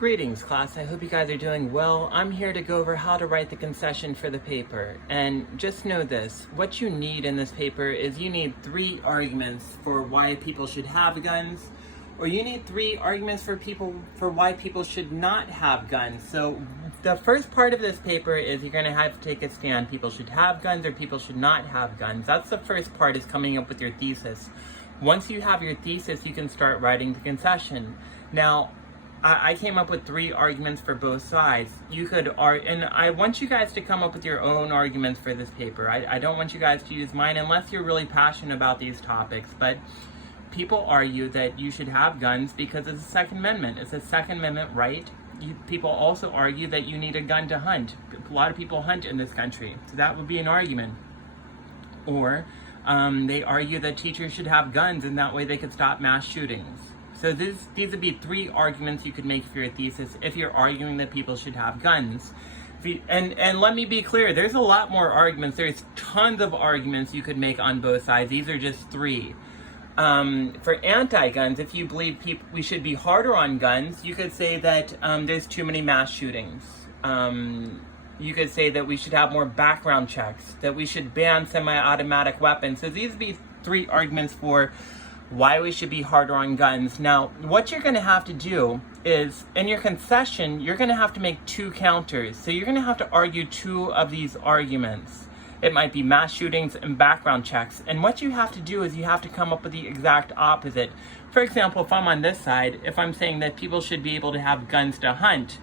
Greetings, class. I hope you guys are doing well. I'm here to go over how to write the concession for the paper. And just know this, what you need in this paper is you need 3 arguments for why people should have guns, or you need 3 arguments for why people should not have guns. So the first part of this paper is you're going to have to take a stand. People should have guns or people should not have guns. That's the first part, is coming up with your thesis. Once you have your thesis, you can start writing the concession. Now, I came up with 3 arguments for both sides. You could and I want you guys to come up with your own arguments for this paper. I don't want you guys to use mine unless you're really passionate about these topics. But people argue that you should have guns because it's a Second Amendment. It's a Second Amendment right. People also argue that you need a gun to hunt. A lot of people hunt in this country, so that would be an argument. Or they argue that teachers should have guns, and that way they could stop mass shootings. So these would be 3 arguments you could make for your thesis if you're arguing that people should have guns. And let me be clear, there's a lot more arguments. There's tons of arguments you could make on both sides. These are just 3. For anti-guns, if you believe we should be harder on guns, you could say that there's too many mass shootings. You could say that we should have more background checks, that we should ban semi-automatic weapons. So these would be 3 arguments for why we should be harder on guns. Now, what you're going to have to do is, in your concession, you're going to have to make 2 counters. So you're going to have to argue 2 of these arguments. It might be mass shootings and background checks. And what you have to do is you have to come up with the exact opposite. For example, if I'm on this side, if I'm saying that people should be able to have guns to hunt,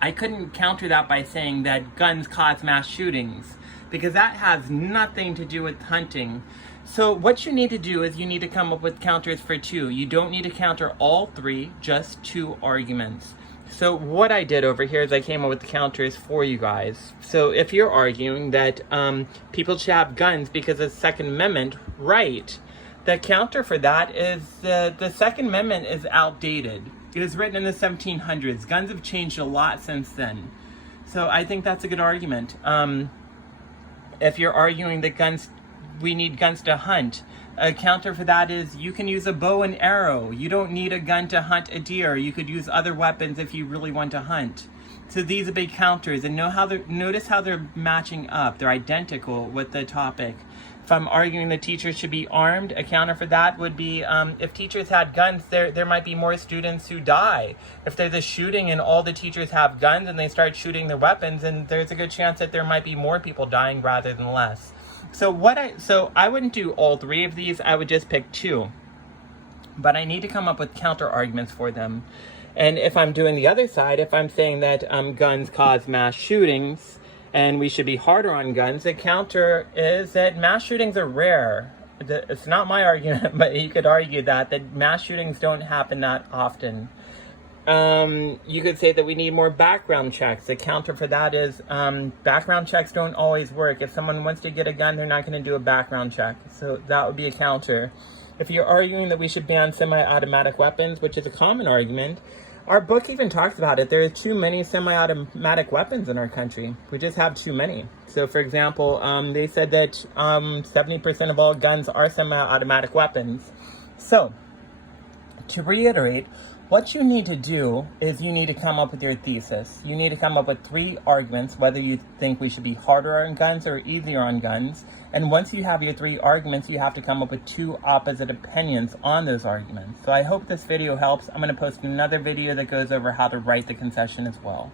I couldn't counter that by saying that guns cause mass shootings, because that has nothing to do with hunting. So what you need to do is you need to come up with counters for 2. You don't need to counter all 3, just 2 arguments. So what I did over here is I came up with the counters for you guys. So if you're arguing that people should have guns because of the Second Amendment right, the counter for that is the Second Amendment is outdated. It was written in the 1700s. Guns have changed a lot since then. So I think that's a good argument. If you're arguing that we need guns to hunt, a counter for that is you can use a bow and arrow. You don't need a gun to hunt a deer. You could use other weapons if you really want to hunt. So these are big counters, and notice how they're matching up. They're identical with the topic. If I'm arguing that teachers should be armed, a counter for that would be if teachers had guns, there might be more students who die. If there's a shooting and all the teachers have guns and they start shooting their weapons, and there's a good chance that there might be more people dying rather than less. So I wouldn't do all 3 of these. I would just pick 2. But I need to come up with counter arguments for them. And if I'm doing the other side, if I'm saying that guns cause mass shootings and we should be harder on guns, the counter is that mass shootings are rare. It's not my argument, but you could argue that mass shootings don't happen that often. You could say that we need more background checks. The counter for that is background checks don't always work. If someone wants to get a gun, they're not going to do a background check. So that would be a counter. If you're arguing that we should ban semi-automatic weapons, which is a common argument, our book even talks about it. There are too many semi-automatic weapons in our country. We just have too many. So, for example, they said that 70% of all guns are semi-automatic weapons. So, to reiterate, what you need to do is you need to come up with your thesis. You need to come up with 3 arguments, whether you think we should be harder on guns or easier on guns. And once you have your 3 arguments, you have to come up with 2 opposite opinions on those arguments. So I hope this video helps. I'm going to post another video that goes over how to write the concession as well.